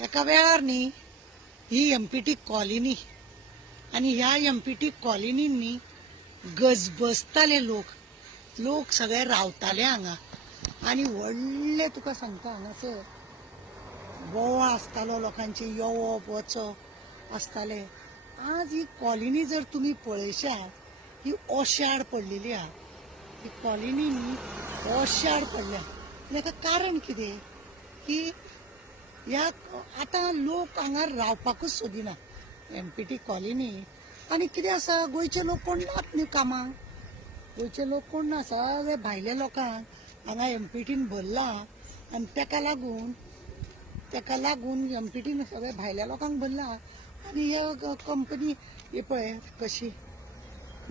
एका वेळार न्ही ही एमपीटी कॉलनी आणि ह्या एमपीटी कॉलनींनी गजबजताले लोक सगळे रावताले हांगा आणि व्हडले तुका सांगता हांगासर बोवाळ आसतालो लोकांचे येवप वचप आसताले। आज ही कॉलनी जर तुम्ही पळयशात ही ओश्याड पडलेली आहा। ही कॉलनी न्ही ओश्याड पडल्या ताका कारण कितें की ह्या आतां लोक हांगा रावपाकूच सोदिना एमपीटी कॉलनी। आनी कितें आसा गोंयचे लोक कोण नात न्ही कामाक, गोंयचे लोक कोण ना, सगळे भायल्या लोकांक हांगा एमपीटीन भरला आनी तेका लागून एमपीटीन सगळे भायल्या लोकांक भरला आनी हे कंपनी हे पळय कशी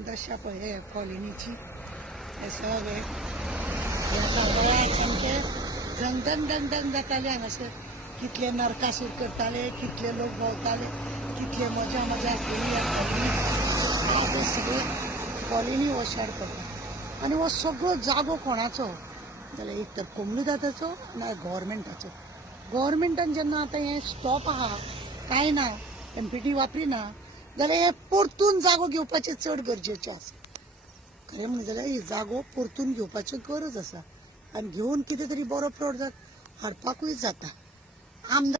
दशा पळय हे कॉलनीची, हे सगळे सामके जंगदंग दंग जाताले हांगासर। कितले नरकासूर करताले, कितले लोक भोंवताले, कितले मजा केली ह्या सगळे कॉलनी ओश्याड पडटा। आनी हो सगळो जागो कोणाचो जाल्यार एक तर कोमनुदाताचो ना गव्हर्मेंटाचो। गव्हर्मेंटान जेन्ना आतां हें स्टॉप आहा कांय ना एमपीटी वापरिना जाल्यार हे परतून जागो घेवपाचें चड गरजेचें आसा। खरें म्हणलें जाल्यार ही जागो परतून घेवपाची गरज आसा आनी घेवन कितें तरी बरो प्रोडक्ट हाडपाकूय जाता। आमदार